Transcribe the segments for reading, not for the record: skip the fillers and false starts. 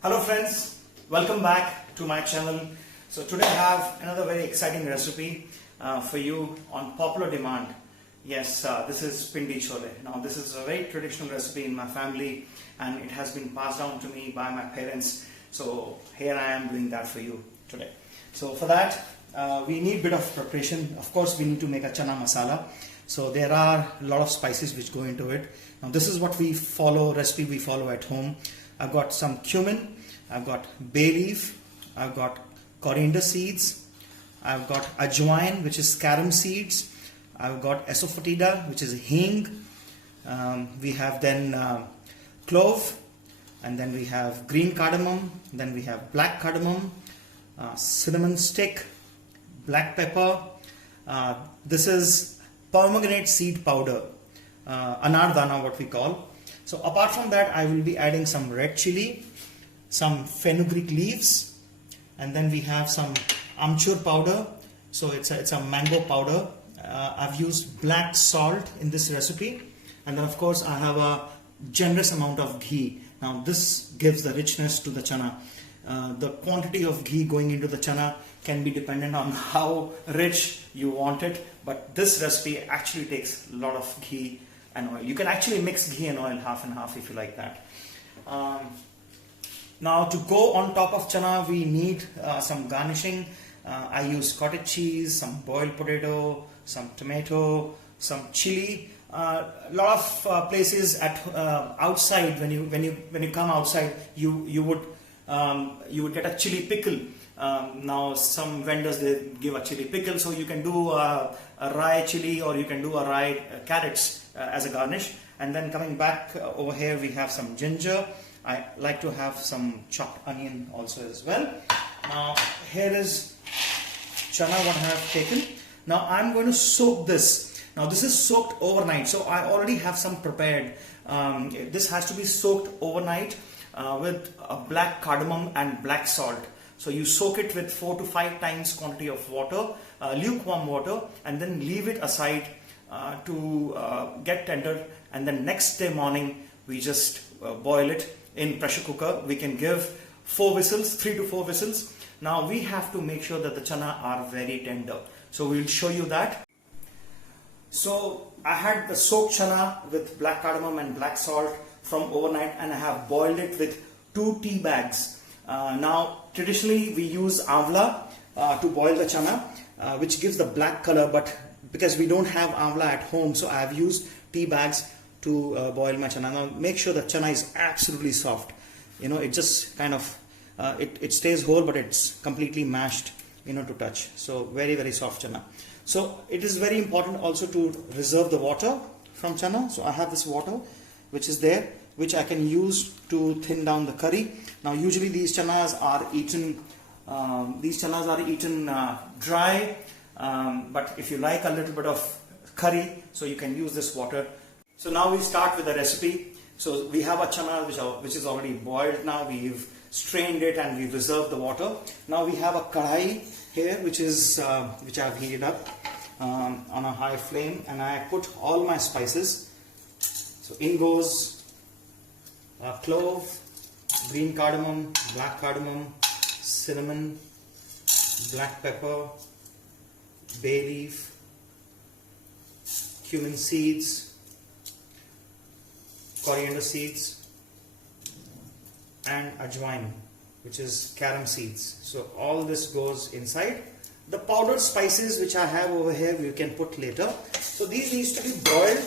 Hello friends, welcome back to my channel. So today I have another very exciting recipe for you on popular demand. Yes, this is Pindi Chole. Now this is a very traditional recipe in my family and it has been passed down to me by my parents. So here I am doing that for you today. So for that we need a bit of preparation. Of course we need to make a chana masala. So there are a lot of spices which go into it. Now this is what recipe we follow at home. I've got some cumin, I've got bay leaf, I've got coriander seeds, I've got ajwain, which is carom seeds, I've got asafoetida, which is hing, we have then clove, and then we have green cardamom, then we have black cardamom, cinnamon stick, black pepper, this is pomegranate seed powder, anardana what we call. So apart from that, I will be adding some red chili, some fenugreek leaves, and then we have some amchur powder. So it's a mango powder. I've used black salt in this recipe, and then of course I have a generous amount of ghee. Now this gives the richness to the chana. The quantity of ghee going into the chana can be dependent on how rich you want it, but this recipe actually takes a lot of ghee and oil. You can actually mix ghee and oil half and half if you like that. Now to go on top of chana we need some garnishing. I use cottage cheese, some boiled potato, some tomato, some chili. A lot of places at outside when you come outside you would get a chili pickle. Now some vendors they give a chili pickle, so you can do a rye chili or you can do a rye carrots as a garnish. And then coming back over here we have some ginger. I like to have some chopped onion also as well. Now here is chana what I have taken. Now I'm going to soak this. Now this is soaked overnight, so I already have some prepared. This has to be soaked overnight with a black cardamom and black salt. So you soak it with 4 to 5 times quantity of water, lukewarm water, and then leave it aside to get tender. And then next day morning we just boil it in pressure cooker. We can give 4 whistles, 3 to 4 whistles. Now we have to make sure that the chana are very tender. So we'll show you that. So I had the soaked chana with black cardamom and black salt from overnight, and I have boiled it with 2 tea bags. Now traditionally we use amla to boil the chana, which gives the black color, but because we don't have amla at home, so I have used tea bags to boil my chana. Now make sure the chana is absolutely soft. You know, it just kind of it stays whole, but it's completely mashed, you know, to touch. So very, very soft chana. So it is very important also to reserve the water from chana. So I have this water which is there, which I can use to thin down the curry. Now usually these chanas are eaten dry, but if you like a little bit of curry, so you can use this water. So now we start with the recipe. So we have a chana which is already boiled. Now we've strained it and we've reserved the water. Now we have a kadhai here which I've heated up on a high flame, and I put all my spices. So in goes clove, green cardamom, black cardamom, cinnamon, black pepper, bay leaf, cumin seeds, coriander seeds, and ajwain, which is carom seeds. So all this goes inside. The powdered spices which I have over here you can put later. So these needs to be boiled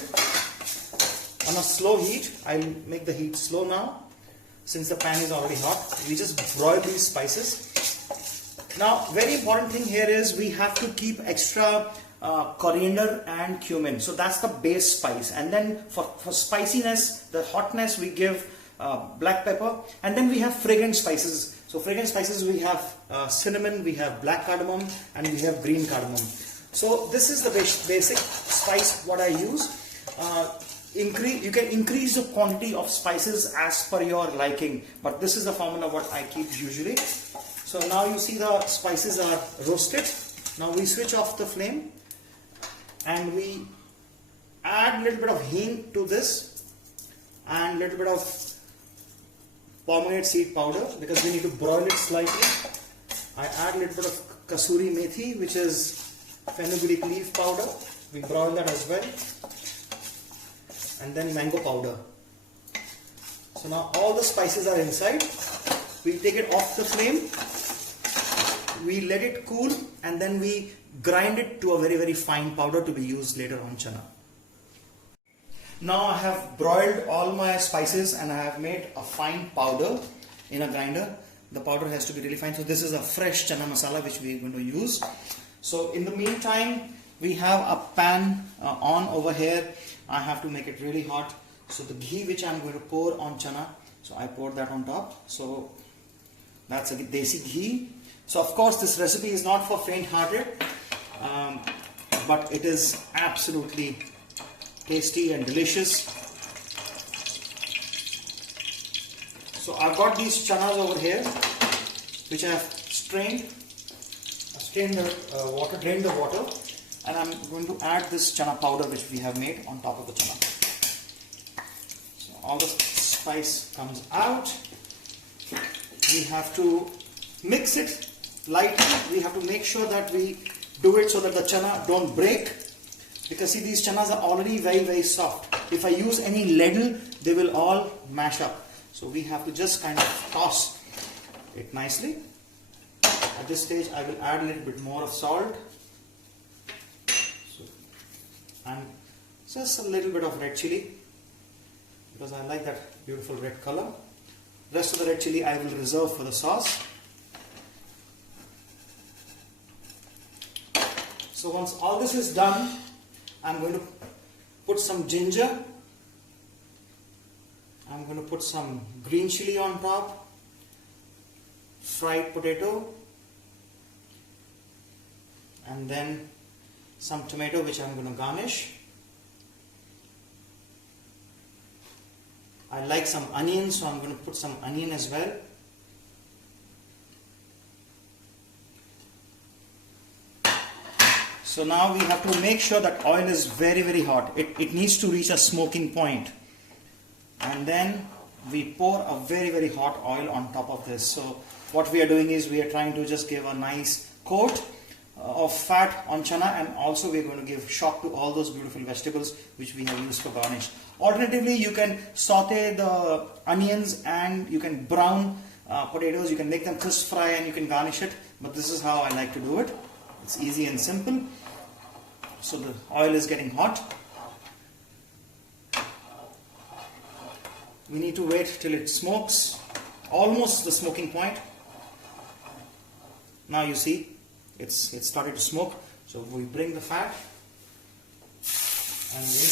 on a slow heat. I'll make the heat slow now since the pan is already hot. We just broil these spices. Now very important thing here is we have to keep extra coriander and cumin. So that's the base spice, and then for spiciness, the hotness, we give black pepper, and then we have fragrant spices. So fragrant spices we have cinnamon, we have black cardamom, and we have green cardamom. So this is the basic spice what I use. You can increase the quantity of spices as per your liking, but this is the formula what I keep usually. So now you see the spices are roasted. Now we switch off the flame and we add a little bit of hing to this and a little bit of pomegranate seed powder because we need to broil it slightly. I add a little bit of kasuri methi, which is fenugreek leaf powder. We broil that as well. And then mango powder. So now all the spices are inside. We take it off the flame. We let it cool and then we grind it to a very, very fine powder to be used later on chana. Now I have broiled all my spices and I have made a fine powder in a grinder. The powder has to be really fine. So this is a fresh chana masala which we are going to use. So in the meantime, we have a pan on over here. I have to make it really hot. So the ghee which I am going to pour on chana, so I pour that on top. So that's a desi ghee. So of course this recipe is not for faint-hearted, but it is absolutely tasty and delicious. So I've got these chanas over here, which I have strained. I've strained the water, drained the water, and I'm going to add this chana powder which we have made on top of the chana. So all the spice comes out. We have to mix it lightly. We have to make sure that we do it so that the chana don't break. Because see, these chanas are already very, very soft. If I use any ladle, they will all mash up. So we have to just kind of toss it nicely. At this stage, I will add a little bit more of salt. So, and just a little bit of red chili, because I like that beautiful red color. Rest of the red chili I will reserve for the sauce. So once all this is done, I'm going to put some ginger. I'm going to put some green chili on top, fried potato, and then some tomato which I'm going to garnish. I like some onion, so I'm going to put some onion as well. So now we have to make sure that oil is very, very hot. It needs to reach a smoking point. And then we pour a very, very hot oil on top of this. So what we are doing is we are trying to just give a nice coat of fat on chana, and also we are going to give shock to all those beautiful vegetables which we have used for garnish. Alternatively, you can saute the onions and you can brown potatoes. You can make them crisp fry and you can garnish it. But this is how I like to do it. It's easy and simple. So the oil is getting hot. We need to wait till it smokes, almost the smoking point. Now you see it's started to smoke. So we bring the fat and we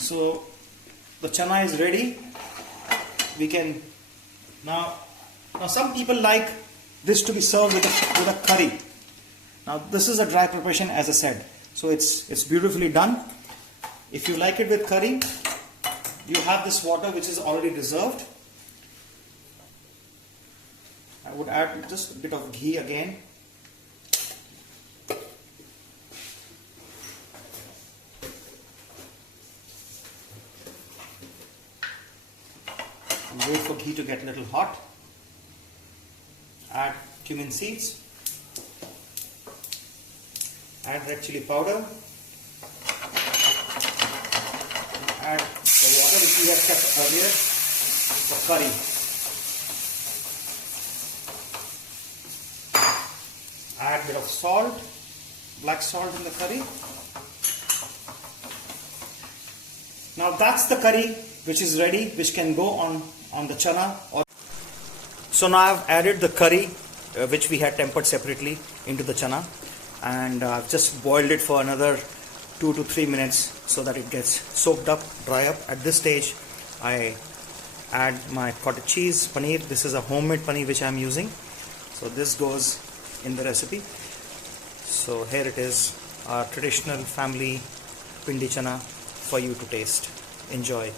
so the chana is ready. We can now some people like this to be served with a curry. Now this is a dry preparation, as I said, so it's beautifully done. If you like it with curry, you have this water which is already reserved. I would add just a bit of ghee again. And wait for ghee to get a little hot. Add cumin seeds, add red chili powder, add the water which we have kept earlier for curry. Add a bit of salt, black salt in the curry. Now that's the curry which is ready, which can go on the chana. So now I've added the curry which we had tempered separately into the chana, and I've just boiled it for another 2 to 3 minutes so that it gets soaked up, dry up. At this stage I add my cottage cheese, paneer. This is a homemade paneer which I'm using, so this goes in the recipe. So here it is, our traditional family pindi chana for you to taste. Enjoy.